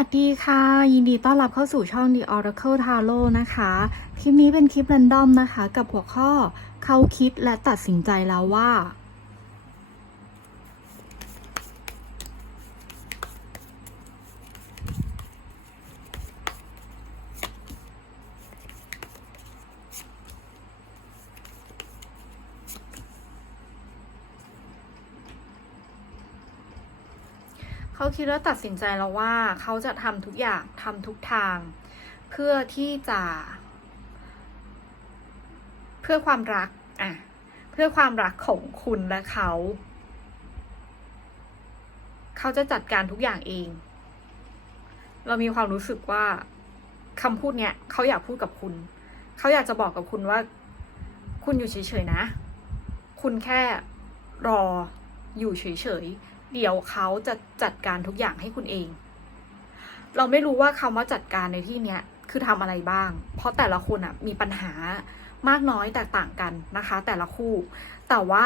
วัสดีค่ะ ยินดีต้อนรับเข้าสู่ช่อง The Oracle Tarot นะคะ คลิปนี้เป็นคลิปแรนดอมนะคะ กับหัวข้อเขาคิดและตัดสินใจแล้วว่า เขาคิดแล้วตัดสินใจแล้วว่าเขาจะทำทุกอย่างทำทุกทาง เพื่อที่จะ เพื่อความรักอะเพื่อความรักของคุณและเขา เขาจะจัดการทุกอย่างเอง เรามีความรู้สึกว่าคำพูดเนี้ยเขาอยากพูดกับคุณ เขาอยากจะบอกกับคุณว่า คุณอยู่เฉยๆนะ คุณแค่รออยู่เฉยๆ เดี๋ยวเขาจะจัดการทุกอย่างให้คุณเอง เราไม่รู้ว่าคำว่าจัดการในที่เนี้ยคือทำอะไรบ้าง เพราะแต่ละคนอะมีปัญหามากน้อยแตกต่างกันนะคะ แต่ละคู่ แต่ว่า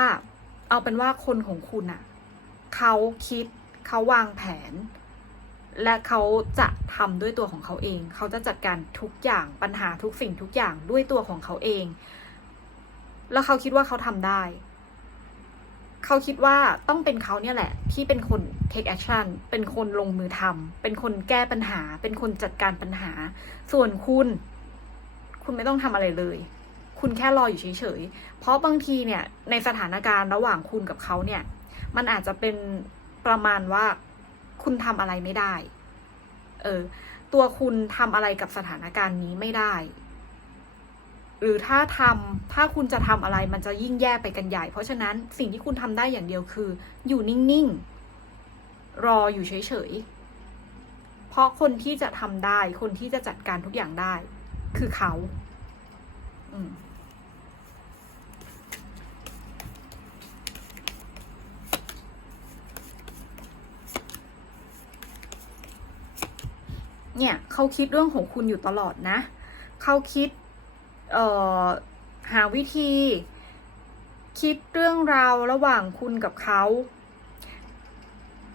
เอาเป็นว่าคนของคุณอะเขาคิดเขาวางแผน และเขาจะทำด้วยตัวของเขาเอง เขาจะจัดการทุกอย่างปัญหาทุกสิ่งทุกอย่างด้วยตัวของเขาเอง แล้วเขาคิดว่าเขาทำได้ เขาคิดว่าต้องเป็นเขาเนี่ยแหละ ที่เป็นคน take action เป็นคนลงมือทำเป็นคนแก้ปัญหา เป็นคนจัดการปัญหา ส่วนคุณ คุณไม่ต้องทำอะไรเลย คุณแค่รออยู่เฉยๆ เพราะบางทีเนี่ย ในสถานการณ์ระหว่างคุณกับเขาเนี่ย มันอาจจะเป็นประมาณว่าคุณทำอะไรไม่ได้ เออ ตัวคุณทำอะไรกับสถานการณ์นี้ไม่ได้ หรือถ้าทำถ้าคุณจะทำอะไรมันจะยิ่งแย่ไปกันใหญ่ เพราะฉะนั้นสิ่งที่คุณทำได้อย่างเดียวคือ อยู่นิ่งๆ รออยู่เฉยๆ เพราะคนที่จะทำได้คนที่จะจัดการทุกอย่างได้ คือเขา อืมเนี่ยเขาคิดเรื่องของคุณอยู่ตลอดนะ เขาคิด หาวิธี คิดเรื่องราวระหว่างคุณกับเขา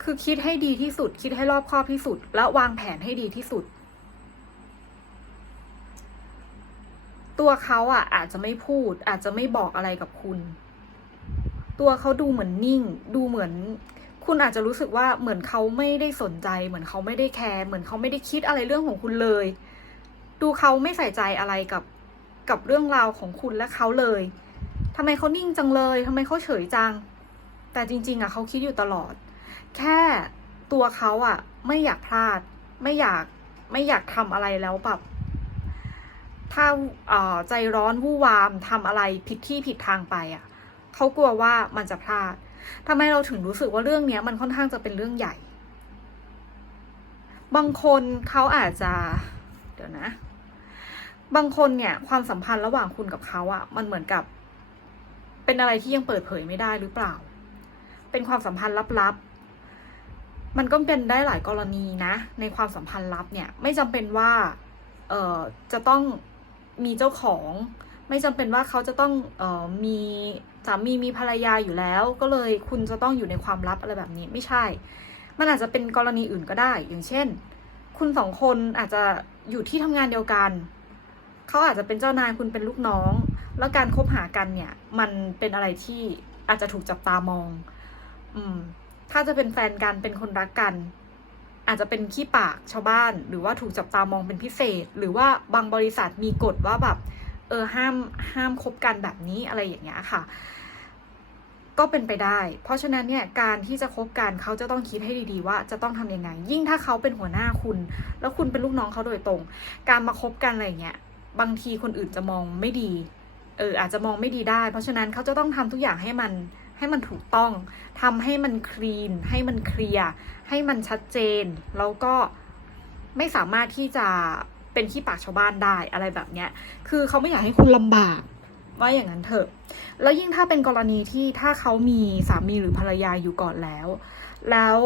คือคิดให้ดีที่สุด คิดให้รอบคอบที่สุด และวางแผนให้ดีที่สุด ตัวเขาอะ อาจจะไม่พูด อาจจะไม่บอกอะไรกับคุณ ตัวเขาดูเหมือนนิ่ง ดูเหมือน คุณอาจจะรู้สึกว่าเหมือนเขาไม่ได้สนใจ เหมือนเขาไม่ได้แคร์เหมือนเขาไม่ได้คิดอะไรเรื่องของคุณเลย ดูเขาไม่ใส่ใจอะไรกับ กับเรื่องราวของคุณและเขาเลยทำไมเขานิ่งจังเลยทำไมเขาเฉยจัง แต่จริง ๆอะเขาคิดอยู่ตลอด แค่ตัวเขาอะไม่อยากพลาด ไม่อยากไม่อยากทำอะไรแล้วแบบถ้าใจร้อนวู่วามทำอะไรผิดที่ผิดทางไปอะเขากลัวว่ามันจะพลาดทำไมเราถึงรู้สึกว่าเรื่องเนี้ย มันค่อนข้างจะเป็นเรื่องใหญ่ บางคนเขาอาจจะ เดี๋ยวนะ บางคนเนี่ยความสัมพันธ์ระหว่างคุณกับเขาอะมันเหมือนกับ เป็นอะไรที่ยังเปิดเผยไม่ได้หรือเปล่า เป็นความสัมพันธ์ลับๆ มันก็เป็นได้หลายกรณีนะ ในความสัมพันธ์ลับเนี่ย ไม่จำเป็นว่า เอ่อจะต้องมีเจ้าของ ไม่จำเป็นว่าเขาจะต้องเอ่อมีสามีมีภรรยาอยู่แล้ว ก็เลยคุณจะต้องอยู่ในความลับอะไรแบบนี้ไม่ใช่ มันอาจจะเป็นกรณีอื่นก็ได้ อย่างเช่น คุณสองคนอาจจะอยู่ที่ทำงานเดียวกัน เขาอาจจะเป็นเจ้านายคุณเป็นลูกน้อง แล้วการคบหากันเนี่ย มันเป็นอะไรที่อาจจะถูกจับตามอง อืม ถ้าจะเป็นแฟนกันเป็นคนรักกัน อาจจะเป็นขี้ปากชาวบ้าน หรือว่าถูกจับตามองเป็นพิเศษ หรือว่าบางบริษัทมีกฎว่าแบบ เออห้ามห้ามคบกันแบบนี้อะไรอย่างเงี้ยค่ะ ก็เป็นไปได้ เพราะฉะนั้นเนี่ยการที่จะคบกันเขาจะต้องคิดให้ดีๆ ว่าจะต้องทำยังไง ยิ่งถ้าเขาเป็นหัวหน้าคุณ แล้วคุณเป็นลูกน้องเขาโดยตรง การมาคบกันอะไรเงี้ย บางทีคนอื่นจะมองไม่ดี เอออาจจะมองไม่ดีได้ เพราะฉะนั้นเขาจะต้องทำทุกอย่างให้มันให้มันถูกต้องทำให้มันคลีน ให้มันเคลียร์ให้มันชัดเจน แล้วก็ไม่สามารถที่จะเป็นขี้ปากชาวบ้านได้อะไรแบบเนี้ย คือเขาไม่อยากให้คุณลำบากว่าอย่างนั้นเถอะ แล้วยิ่งถ้าเป็นกรณีที่ถ้าเขามีสามีหรือภรรยาอยู่ก่อนแล้ว แล้ว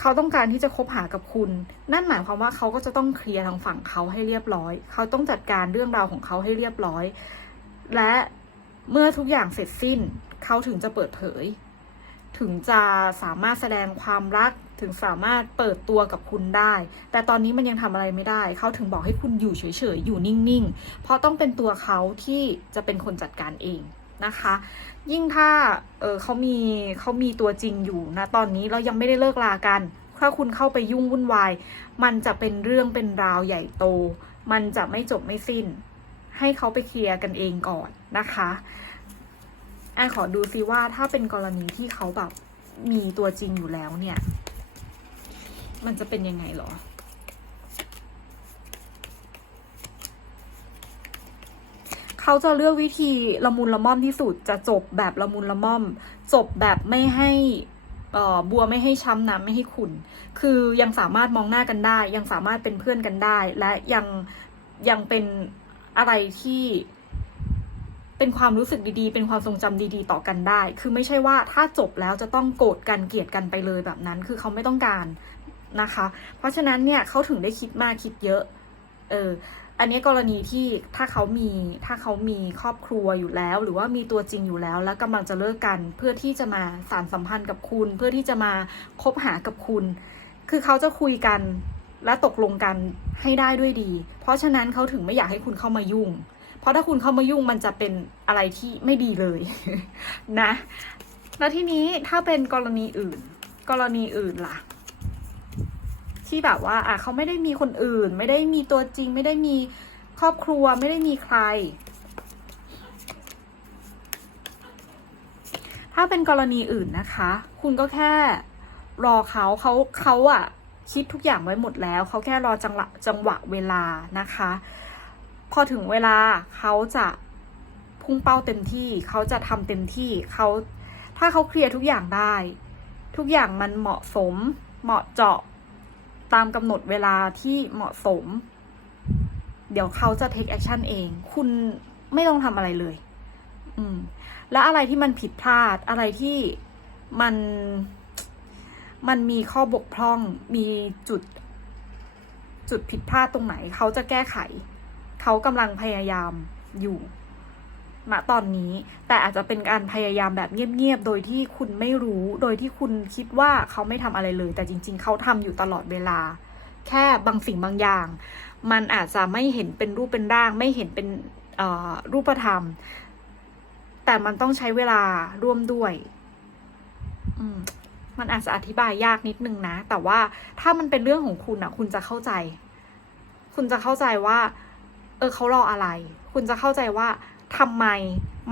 เขาต้องการที่จะคบหากับคุณ นั่นหมายความว่าเขาก็จะต้องเคลียร์ทางฝั่งเขาให้เรียบร้อย เขาต้องจัดการเรื่องราวของเขาให้เรียบร้อย และเมื่อทุกอย่างเสร็จสิ้น เขาถึงจะเปิดเผย ถึงจะสามารถแสดงความรัก ถึงสามารถเปิดตัวกับคุณได้ แต่ตอนนี้มันยังทำอะไรไม่ได้ เขาถึงบอกให้คุณอยู่เฉยๆ อยู่นิ่งๆ เพราะต้องเป็นตัวเขาที่จะเป็นคนจัดการเอง นะคะ ยิ่งถ้าเออเขามีเขามีตัวจริงอยู่นะตอนนี้เรายังไม่ได้เลิกลากัน ถ้าคุณเข้าไปยุ่งวุ่นวาย มันจะเป็นเรื่องเป็นราวใหญ่โต มันจะไม่จบไม่สิ้น ให้เขาไปเคลียร์กันเองก่อนนะคะแอนขอดูซิว่าถ้าเป็นกรณีที่เขาแบบมีตัวจริงอยู่แล้วเนี่ย มันจะเป็นยังไงหรอ เขาจะเลือกวิธีละมุนละม่อมที่สุดจะจบแบบละมุนละม่อม จบแบบไม่ให้อ่อบัวไม่ให้ช้ำน้ำไม่ให้ขุนคือยังสามารถมองหน้ากันได้ ยังสามารถเป็นเพื่อนกันได้ และยังยังเป็นอะไรที่เป็นความรู้สึกดีๆ เป็นความทรงจำดีๆ ต่อกันได้ คือไม่ใช่ว่าถ้าจบแล้วจะต้องโกรธกันเกลียดกันไปเลยแบบนั้น คือเขาไม่ต้องการนะคะ เพราะฉะนั้นเนี่ยเขาถึงได้คิดมากคิดเยอะ เออ อันนี้กรณีที่ถ้าเขามีถ้าเขามีครอบครัวอยู่แล้ว หรือว่ามีตัวจริงอยู่แล้ว แล้วกำลังจะเลิกกัน เพื่อที่จะมาสารสัมพันธ์กับคุณ เพื่อที่จะมาคบหากับคุณ คือเขาจะคุยกันและตกลงกันให้ได้ด้วยดี เพราะฉะนั้นเขาถึงไม่อยากให้คุณเข้ามายุ่ง เพราะถ้าคุณเข้ามายุ่งมันจะเป็นอะไรที่ไม่ดีเลยนะ แล้วทีนี้ถ้าเป็นกรณีอื่น กรณีอื่นล่ะ ที่แบบว่าอะเขาไม่ได้มีคนอื่น ไม่ได้มีตัวจริง ไม่ได้มีครอบครัวไม่ได้มีใคร ถ้าเป็นกรณีอื่นนะคะ คุณก็แค่รอเขาเขาเขาอะคิดทุกอย่างไว้หมดแล้ว เขาแค่รอจังหวะจังหวะเวลานะคะ พอถึงเวลาเขาจะพุ่งเป้าเต็มที่ เขาจะทำเต็มที่เขาถ้าเขาเคลียร์ทุกอย่างได้ ทุกอย่างมันเหมาะสม เหมาะเจาะ ตามกำหนดเวลาที่เหมาะสม เดี๋ยวเขาจะ take action เอง คุณไม่ต้องทำอะไรเลย อืม แล้วอะไรที่มันผิดพลาด อะไรที่มันมันมีข้อบกพร่อง มีจุด จุดผิดพลาดตรงไหน เขาจะแก้ไข เขากำลังพยายามอยู่ ณตอนนี้ แต่อาจจะเป็นการพยายามแบบเงียบๆ โดยที่คุณไม่รู้ โดยที่คุณคิดว่าเขาไม่ทำอะไรเลย แต่จริง ๆ เขาทำอยู่ตลอดเวลา แค่บางสิ่งบางอย่าง มันอาจจะไม่เห็นเป็นรูปเป็นร่าง ไม่เห็นเป็นรูปธรรม แต่มันต้องใช้เวลาร่วมด้วยมมันอาจจะอธิบายยากนิดนึงนะ แต่ว่าถ้ามันเป็นเรื่องของคุณอะคุณจะเข้าใจ คุณจะเข้าใจว่า เออเขารออะไร คุณจะเข้าใจว่า ทำไม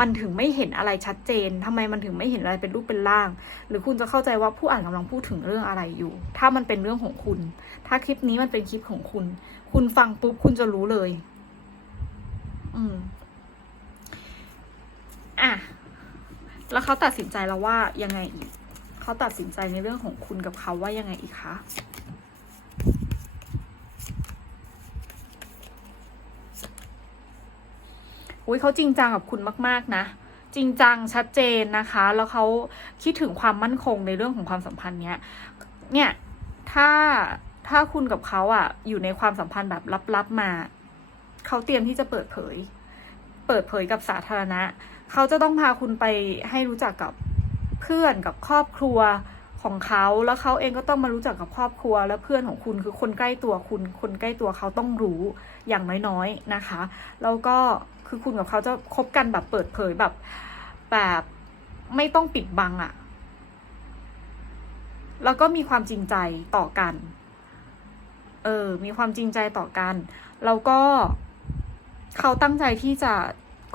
มันถึงไม่เห็นอะไรชัดเจนทำไมมันถึงไม่เห็นอะไรเป็นรูปเป็นร่าง หรือคุณจะเข้าใจว่าผู้อ่านกำลังพูดถึงเรื่องอะไรอยู่ ถ้ามันเป็นเรื่องของคุณ ถ้าคลิปนี้มันเป็นคลิปของคุณ คุณฟังปุ๊บคุณจะรู้เลย อืม อะ แล้วเขาตัดสินใจแล้วว่ายังไงอีก เขาตัดสินใจในเรื่องของคุณกับเขาว่ายังไงอีกคะ อุ้ยเขาจริงจังกับคุณมาก ๆ นะ จริงจังชัดเจนนะคะ แล้วเขาคิดถึงความมั่นคงในเรื่องของความสัมพันธ์เนี้ย เนี่ย ถ้าถ้าคุณกับเขาอะอยู่ในความสัมพันธ์แบบลับๆมา เขาเตรียมที่จะเปิดเผย เปิดเผยกับสาธารณะ เขาจะต้องพาคุณไปให้รู้จักกับเพื่อนกับครอบครัว ของเขาแล้วเขาเองก็ต้องมารู้จักกับครอบครัว และเพื่อนของคุณคือคนใกล้ตัวคุณ คนใกล้ตัวเขาต้องรู้อย่างน้อยๆนะคะ แล้วก็คือคุณกับเขาจะคบกันแบบเปิดเผยแบบ แบบไม่ต้องปิดบังอะแล้วก็มีความจริงใจต่อกัน เออ มีความจริงใจต่อกัน แล้วก็เขาตั้งใจที่จะ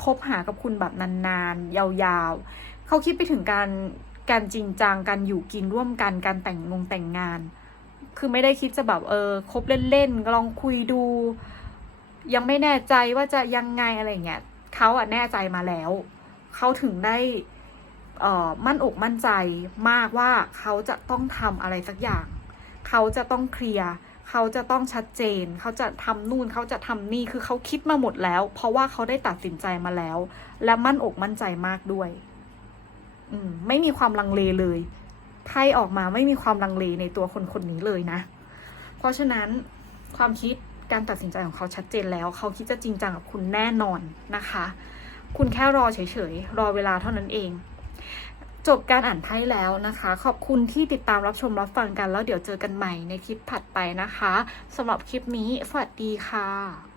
คบหากับคุณแบบนานๆ ยาวๆ เขาคิดไปถึงการ การจริงจังการอยู่กินร่วมกันการแต่งงงแต่งงาน คือไม่ได้คิดจะแบบเออคบเล่นๆลองคุยดู ยังไม่แน่ใจว่าจะยังไงอะไรเงี้ยเขาอะแน่ใจมาแล้วเขาถึงได้เอ่อมั่นอกมั่นใจมากว่าเขาจะต้องทำอะไรสักอย่าง เขาจะต้องเคลียร์เขาจะต้องชัดเจน เขาจะทำนู่นเขาจะทำนี่คือเขาคิดมาหมดแล้ว เพราะว่าเขาได้ตัดสินใจมาแล้ว และมั่นอกมั่นใจมากด้วย ไม่มีความลังเลเลยไพ่ออกมาไม่มีความลังเลในตัวคนคนนี้เลยนะ เพราะฉะนั้นความคิดการตัดสินใจของเขาชัดเจนแล้ว เขาคิดจะจริงจังกับคุณแน่นอนนะคะ คุณแค่รอเฉยๆ รอเวลาเท่านั้นเอง จบการอ่านไพ่แล้วนะคะ ขอบคุณที่ติดตามรับชมรับฟังกันแล้วเดี๋ยวเจอกันใหม่ในคลิปถัดไปนะคะสำหรับคลิปนี้สวัสดีค่ะ